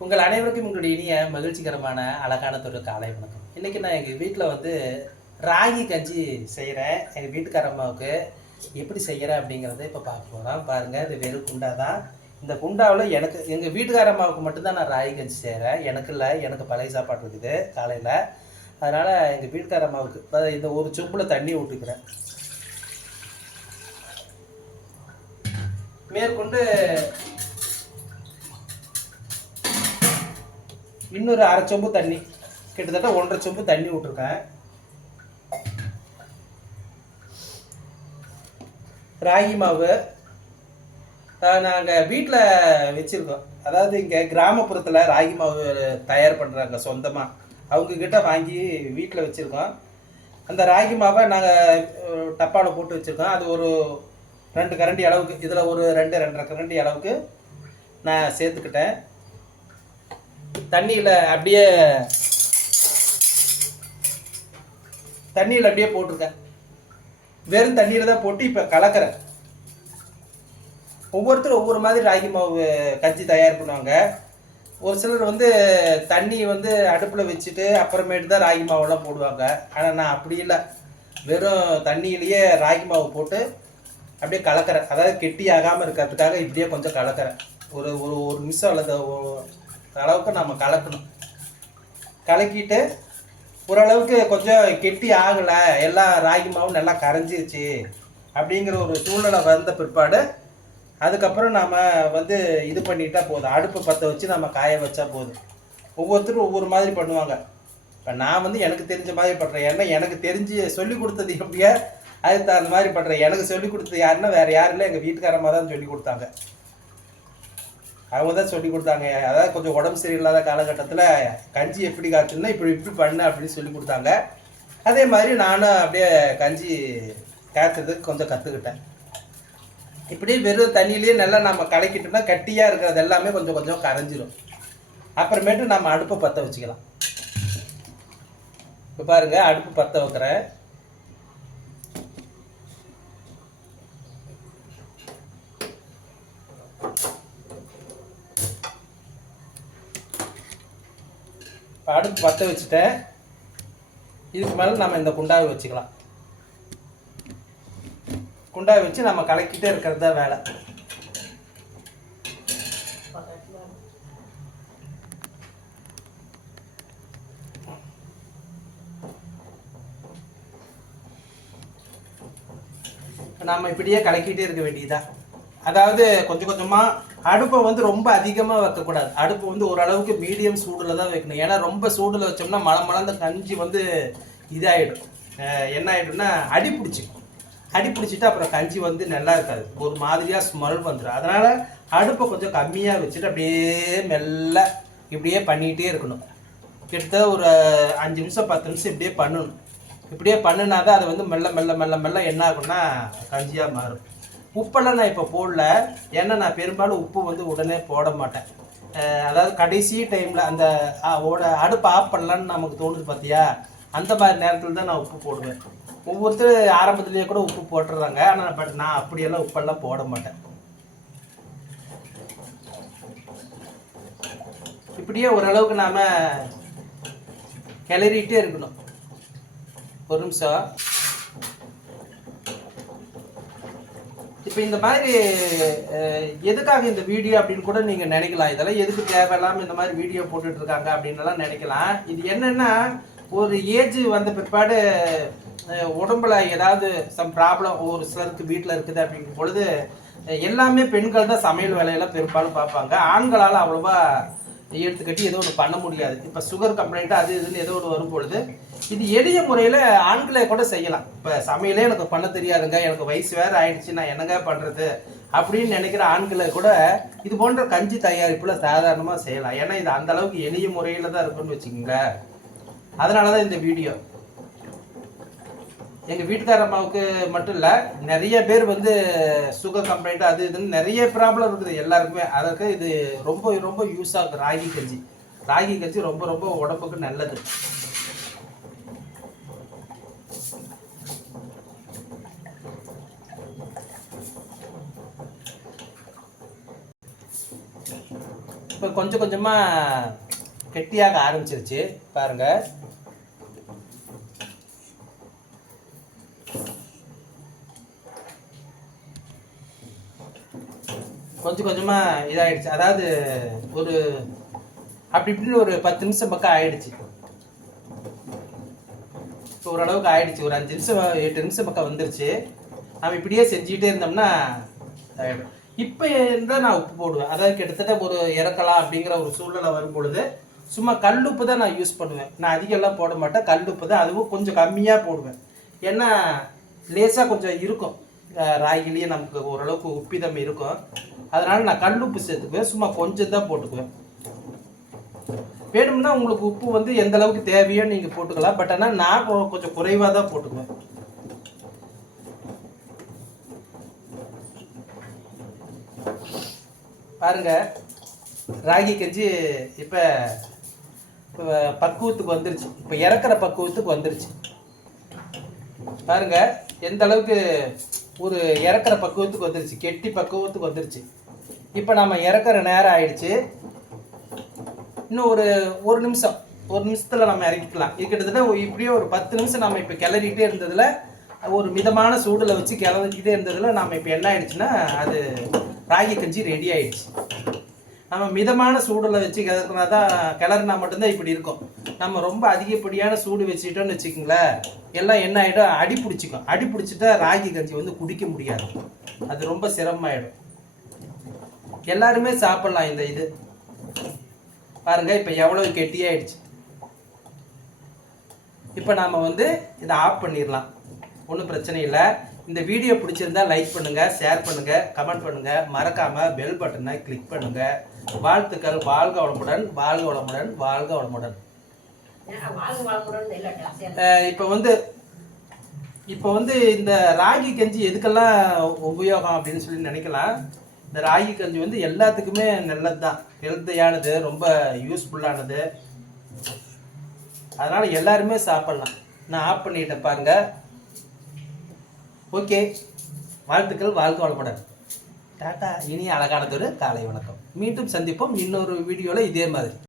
உங்கள் அனைவருக்கும் உங்களுடைய இனிய மகிழ்ச்சிகரமான அழகான ஒரு காலை வணக்கம். இன்னைக்கு நான் எங்கள் வீட்டில் வந்து ராகி கஞ்சி செய்கிறேன் எங்கள் வீட்டுக்கார அம்மாவுக்கு எப்படி செய்கிறேன் அப்படிங்கிறத இப்போ பார்க்க போகிறோம் பாருங்கள் இது வெறும் குண்டா தான் இந்த குண்டாவில் எனக்கு எங்கள் வீட்டுக்கார அம்மாவுக்கு மட்டும்தான் நான் ராகி கஞ்சி செய்கிறேன் எனக்கு இல்லை எனக்கு பழைய சாப்பாடு இருக்குது காலையில். அதனால் எங்கள் வீட்டுக்கார அம்மாவுக்கு இந்த ஒரு சொம்பில் தண்ணி விட்டுக்கிறேன் மேற்கொண்டு இன்னொரு அரை சொம்பு தண்ணி. கிட்டத்தட்ட ஒன்றரை சொம்பு தண்ணி விட்டுருக்கேன். ராகி மாவு நாங்கள் வீட்டில் வச்சுருக்கோம். அதாவது இங்கே கிராமப்புறத்தில் ராகி மாவு தயார் பண்ணுறாங்க சொந்தமாக அவங்கக்கிட்ட வாங்கி வீட்டில் வச்சுருக்கோம். அந்த ராகி மாவை நாங்கள் டப்பாவில் போட்டு வச்சுருக்கோம். அது ஒரு ரெண்டு கரண்டி அளவுக்கு இதில் ஒரு ரெண்டு ரெண்டரை கரண்டி அளவுக்கு நான் சேர்த்துக்கிட்டேன். தண்ணியில் அப்படியே தண்ணியில் அப்படியே போட்டிருக்கேன் வெறும் தண்ணியில் தான் போட்டு இப்போ கலக்கிறேன் ஒவ்வொருத்தரும் ஒவ்வொரு மாதிரி ராகி மாவு கஞ்சி தயார் பண்ணுவாங்க. ஒரு சிலர் வந்து தண்ணி வந்து அடுப்பில் வச்சுட்டு அப்புறமேட்டு தான் ராகி மாவெல்லாம் போடுவாங்க. ஆனால் நான் அப்படி இல்லை. வெறும் தண்ணியிலேயே ராகி மாவு போட்டு அப்படியே கலக்கிறேன். அதாவது கெட்டி ஆகாமல் இருக்கிறதுக்காக இப்படியே கொஞ்சம் கலக்கிறேன். ஒரு ஒரு ஒரு நிமிஷம் அல்லது அளவுக்கு நம்ம கலக்கணும். கலக்கிட்டு ஓரளவுக்கு கொஞ்சம் கெட்டி ஆகலை எல்லாம் ராகி மாவும் நல்லா கரைஞ்சிருச்சு அப்படிங்கிற ஒரு சூழ்நிலை வந்த பிற்பாடு அதுக்கப்புறம் நாம் வந்து இது பண்ணிட்டா போதும். அடுப்பு பற்ற வச்சு நம்ம காய வச்சா போதும். ஒவ்வொருத்தரும் ஒவ்வொரு மாதிரி பண்ணுவாங்க. இப்போ நான் வந்து எனக்கு தெரிஞ்ச மாதிரி பண்ணுறேன் ஏன்னா எனக்கு தெரிஞ்சு சொல்லி கொடுத்தது எப்படியா அதுக்கு தகுந்த மாதிரி பண்ணுறேன் எனக்கு சொல்லி கொடுத்தது யாருன்னா வேறு யாரும் இல்லை. எங்கள் வீட்டுக்காரமாக தான் சொல்லி கொடுத்தாங்க. அவங்க தான் சொல்லி கொடுத்தாங்க. அதாவது கொஞ்சம் உடம்பு சரியில்லாத காலகட்டத்தில் கஞ்சி எப்படி காய்ச்சணும்னா இப்படி இப்படி பண்ணு அப்படின்னு சொல்லி கொடுத்தாங்க. அதே மாதிரி நானும் அப்படியே கஞ்சி காய்ச்சதுக்கு கொஞ்சம் கற்றுக்கிட்டேன் இப்படி வெறும் தண்ணியிலேயே நல்லா நம்ம கலக்கிட்டோம்னா கட்டியாக இருக்கிறது எல்லாமே கொஞ்சம் கொஞ்சம் கரைஞ்சிரும். அப்புறமேட்டு நம்ம அடுப்பை பற்ற வச்சுக்கலாம். இப்போ பாருங்கள் அடுப்பு பற்ற வைக்கிறேன். இப்போ அடுப்பு பற்ற வச்சுட்டேன் இதுக்கு மேலே நம்ம இந்த குண்டாவை வச்சுக்கலாம். குண்டாவை வச்சு நம்ம கலக்கிட்டே இருக்கிறது தான் வேலை. நம்ம இப்படியே கலக்கிட்டே இருக்க வேண்டியதா அதாவது கொஞ்சம் கொஞ்சமாக அடுப்பை வந்து ரொம்ப அதிகமாக வைக்கக்கூடாது. அடுப்பு வந்து ஓரளவுக்கு மீடியம் சூடில் தான் வைக்கணும். ஏன்னா ரொம்ப சூடில் வச்சோம்னா மழை மலர்ந்த கஞ்சி வந்து இதாகிடும் என்ன ஆகிடும்னா அடி பிடிச்சிக்கும். அடி பிடிச்சிட்டு அப்புறம் கஞ்சி வந்து நல்லா இருக்காது. ஒரு மாதிரியாக ஸ்மெல் வந்துடும் அதனால் அடுப்பை கொஞ்சம் கம்மியாக வச்சுட்டு அப்படியே மெல்ல இப்படியே பண்ணிகிட்டே இருக்கணும். கிட்டத்தட்ட ஒரு அஞ்சு நிமிஷம் பத்து நிமிஷம் இப்படியே பண்ணணும். இப்படியே பண்ணினா தான் அது வந்து மெல்ல மெல்ல மெல்ல மெல்ல என்ன ஆகும்னா கஞ்சியாக மாறும். உப்பெல்லாம் நான் இப்போ போடல. ஏன்னா நான் பெரும்பாலும் உப்பு வந்து உடனே போட மாட்டேன். அதாவது கடைசி டைமில் அந்த ஓட அடுப்பு ஆஃப் பண்ணலான்னு நமக்கு தோணுது பார்த்தியா அந்த மாதிரி நேரத்தில் தான் நான் உப்பு போடுவேன். ஒவ்வொருத்தர் ஆரம்பத்துலேயே கூட உப்பு போட்டுடுறாங்க ஆனால் பட் நான் அப்படியெல்லாம் உப்பெல்லாம் போட மாட்டேன். இப்படியே ஓரளவுக்கு நாம் கிளறிட்டே இருக்கணும். ஒரு நிமிஷம். இப்போ இந்த மாதிரி எதுக்காக இந்த வீடியோ அப்படின்னு கூட நீங்கள் நினைக்கலாம். இதெல்லாம் எதுக்கு தேவையில்லாமல் இந்த மாதிரி வீடியோ போட்டுட்டு இருக்காங்க அப்படின்லாம் நினைக்கலாம். இது என்னன்னா ஒரு ஏஜ் வந்த பிற்பாடு உடம்புல ஏதாவது சம் ப்ராப்ளம் ஒரு சிலருக்கு வீட்டில் இருக்குது அப்படிங்கும் பொழுது எல்லாமே பெண்கள் தான் சமையல் வேலையெல்லாம் பெரும்பாலும் பார்ப்பாங்க. ஆண்களால் அவ்வளோவா எடுத்துக்கட்டி ஏதோ ஒன்று பண்ண முடியாது. இப்போ சுகர் கம்ப்ளைண்ட் அது இதுன்னு ஏதோ ஒன்று வரும் பொழுது இது எளிய முறையில் ஆண்களே கூட செய்யலாம். இப்போ சமையலே எனக்கு பண்ண தெரியாதுங்க எனக்கு வயசு வேறு ஆயிடுச்சு நான் என்னங்க பண்ணுறது அப்படின்னு நினைக்கிற ஆண்களை கூட இது போன்ற கஞ்சி தயாரிப்பில் சாதாரணமாக செய்யலாம். ஏன்னா இது அந்த அளவுக்கு எளிய முறையில் தான் இருக்குன்னு வச்சுக்கோங்க அதனால தான் இந்த வீடியோ எங்கள் வீட்டுக்கார அம்மாவுக்கு மட்டும் இல்லை நிறைய பேர் வந்து சுகர் கம்ப்ளைண்ட் அது இதுன்னு நிறைய ப்ராப்ளம் இருக்குது எல்லாருக்குமே. அதற்கு இது ரொம்ப ரொம்ப யூஸ் ஆகுது. ராகி கஞ்சி. ராகி கஞ்சி ரொம்ப ரொம்ப உடம்புக்கு நல்லது. இப்போ கொஞ்சம் கொஞ்சமாக கெட்டியாக ஆரம்பிச்சிருச்சு. பாருங்கள் கொஞ்சம் கொஞ்சமாக இதாகிடுச்சு அதாவது ஒரு அப்படி இப்படின்னு ஒரு பத்து நிமிஷம் பக்கம் ஆயிடுச்சு இப்போ. ஓரளவுக்கு ஆயிடுச்சு. ஒரு அஞ்சு நிமிஷம் எட்டு நிமிஷம் பக்கம் வந்துருச்சு. நம்ம இப்படியே செஞ்சுக்கிட்டே இருந்தோம்னா இதாகிடும் இப்போ இருந்தால் நான் உப்பு போடுவேன். அதாவது கிட்டத்தட்ட ஒரு இறக்கலாம் அப்படிங்கிற ஒரு சூழ்நிலை வரும் பொழுது சும்மா உப்பு தான் நான் யூஸ் பண்ணுவேன். நான் அதிகம்லாம் போட மாட்டேன். கல்லுப்பு தான். அதுவும் கொஞ்சம் கம்மியாக போடுவேன். ஏன்னா லேசாக கொஞ்சம் இருக்கும். ராகிலேயே நமக்கு ஓரளவுக்கு உப்பிதம் இருக்கும். அதனால நான் கல்லுப்பு சேர்த்துக்குவேன். சும்மா கொஞ்சம் தான் போட்டுக்குவேன். வேணும்னா உங்களுக்கு உப்பு வந்து எந்த அளவுக்கு தேவையோ நீங்கள் போட்டுக்கலாம். பட் ஆனால் நான் கொஞ்சம் குறைவாக தான் போட்டுக்குவேன். பாருங்க ராகி கஞ்சி இப்போ இப்போ பக்குவத்துக்கு வந்துருச்சு. இப்போ இறக்குற பக்குவத்துக்கு வந்துருச்சு. பாருங்க எந்த அளவுக்கு ஒரு இறக்குற பக்குவத்துக்கு வந்துருச்சு. கெட்டி பக்குவத்துக்கு வந்துருச்சு. இப்போ நம்ம இறக்குற நேரம் ஆயிடுச்சு. இன்னும் ஒரு ஒரு நிமிஷம். ஒரு நிமிஷத்தில் நம்ம இறக்கிக்கலாம். இது கிட்டத்தட்ட இப்படியே ஒரு பத்து நிமிஷம் நம்ம இப்போ கிளறிக்கிட்டே இருந்ததில் ஒரு மிதமான சூடில் வச்சு கிளறிக்கிட்டே இருந்ததில் நம்ம இப்போ என்ன ஆயிடுச்சுன்னா அது ராகி கஞ்சி ரெடி ஆயிடுச்சு. நம்ம மிதமான சூடில் வச்சு கிளறினா தான் கிளறினா மட்டும்தான் இப்படி இருக்கும். நம்ம ரொம்ப அதிகப்படியான சூடு வச்சுட்டோம்னு வச்சுக்கோங்களேன் எல்லாம் என்ன ஆகிடும் அடி பிடிச்சிக்கும் அடி பிடிச்சிட்டா ராகி கஞ்சி வந்து குடிக்க முடியாது. அது ரொம்ப சிரமமாயிடும். எல்லாருமே சாப்பிடலாம் இந்த இது. பாருங்க இப்போ எவ்வளவு கெட்டியாயிடுச்சு. இப்போ நாம் வந்து இதை ஆஃப் பண்ணிடலாம். ஒன்றும் பிரச்சனை இல்லை. இந்த வீடியோ பிடிச்சிருந்தா லைக் பண்ணுங்கள் ஷேர் பண்ணுங்கள் கமெண்ட் பண்ணுங்கள் மறக்காமல் பெல் பட்டனை கிளிக் பண்ணுங்கள் வாழ்த்துக்கள் வாழ்க வளமுடன் வாழ்க வளமுடன் வாழ்க வளமுடன். இப்போ வந்து இப்போ வந்து இந்த ராகி கஞ்சி எதுக்கெல்லாம் உபயோகம் அப்படின்னு சொல்லி நினைக்கலாம். இந்த ராகி கஞ்சி வந்து எல்லாத்துக்குமே நல்லது தான் ஹெல்த்தியானது ரொம்ப யூஸ்ஃபுல்லானது அதனால் எல்லாருமே சாப்பிட்லாம். நான் ஆஃப் பண்ணிட்டேன் பாருங்க. ஓகே. வாழ்த்துக்கள் வாழ்க்கை வளப்படன் டாட்டா இனி அழகானதொரு காலை வணக்கம். மீண்டும் சந்திப்போம் இன்னொரு வீடியோவில் இதே மாதிரி.